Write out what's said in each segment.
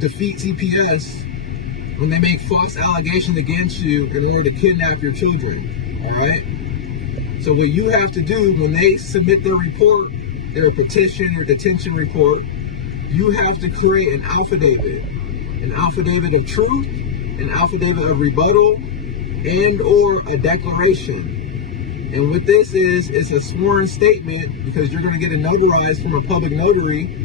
defeat CPS when they make false allegations against you in order to kidnap your children, all right? So what you have to do when they submit their report, their petition or detention report, you have to create an affidavit of truth, an affidavit of rebuttal, and or a declaration. And what this is, it's a sworn statement, because you're going to get it notarized from a public notary,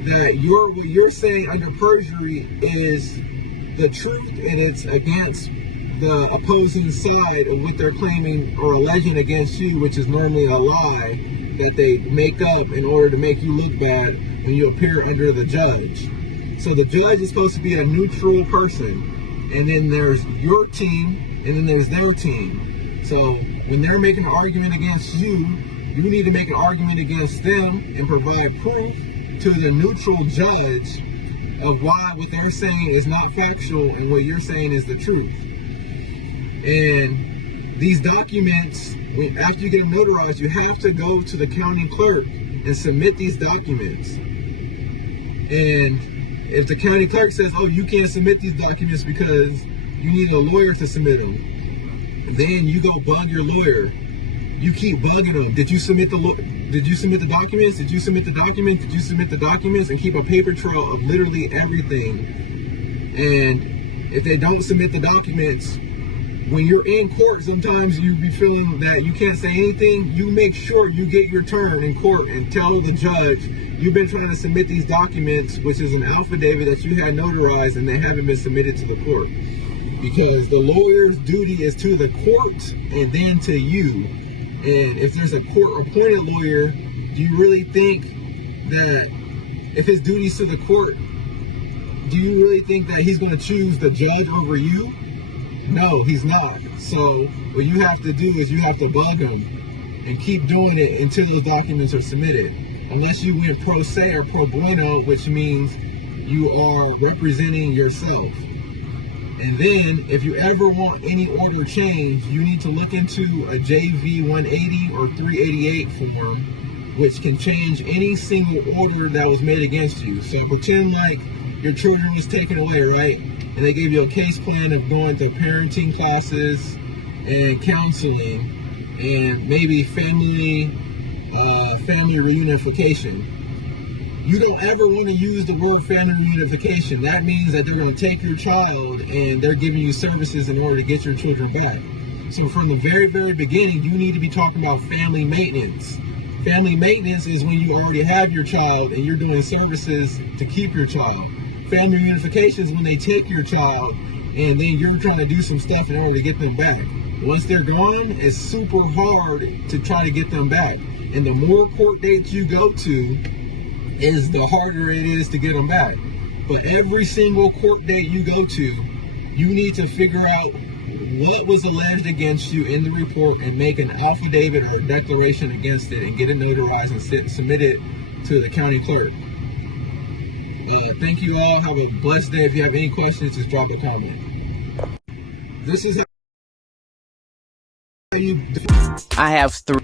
that what you're saying under perjury is the truth, and it's against the opposing side of what they're claiming or alleging against you, which is normally a lie that they make up in order to make you look bad when you appear under the judge. So the judge is supposed to be a neutral person, and then there's your team, and then there's their team. So when they're making an argument against you, you need to make an argument against them and provide proof to the neutral judge of why what they're saying is not factual and what you're saying is the truth. And these documents, after you get them notarized, you have to go to the county clerk and submit these documents. And if the county clerk says, oh, you can't submit these documents because you need a lawyer to submit them, then you go bug your lawyer. You keep bugging them. Did you submit the documents? Did you submit the documents? Did you submit the documents? And keep a paper trail of literally everything. And if they don't submit the documents, when you're in court, sometimes you be feeling that you can't say anything. You make sure you get your turn in court and tell the judge you've been trying to submit these documents, which is an affidavit that you had notarized, and they haven't been submitted to the court. Because the lawyer's duty is to the court and then to you. And if there's a court-appointed lawyer, do you really think that if his duty is to the court, do you really think that he's going to choose the judge over you? No, he's not. So what you have to do is you have to bug him and keep doing it until those documents are submitted. Unless you went pro se or pro bono, which means you are representing yourself. And then, if you ever want any order change, you need to look into a JV 180 or 388 form, which can change any single order that was made against you. So pretend like your children was taken away, right? And they gave you a case plan of going to parenting classes and counseling and maybe family reunification. You don't ever want to use the word family reunification. That means that they're going to take your child and they're giving you services in order to get your children back. So from the very, very beginning, you need to be talking about family maintenance. Family maintenance is when you already have your child and you're doing services to keep your child. Family reunification is when they take your child and then you're trying to do some stuff in order to get them back. Once they're gone, it's super hard to try to get them back. And the more court dates you go to, is the harder it is to get them back. But every single court date you go to, you need to figure out what was alleged against you in the report and make an affidavit or a declaration against it and get it notarized and submit it to the county clerk. Thank you all. Have a blessed day. If you have any questions, just drop a comment. This is how you... I have 3.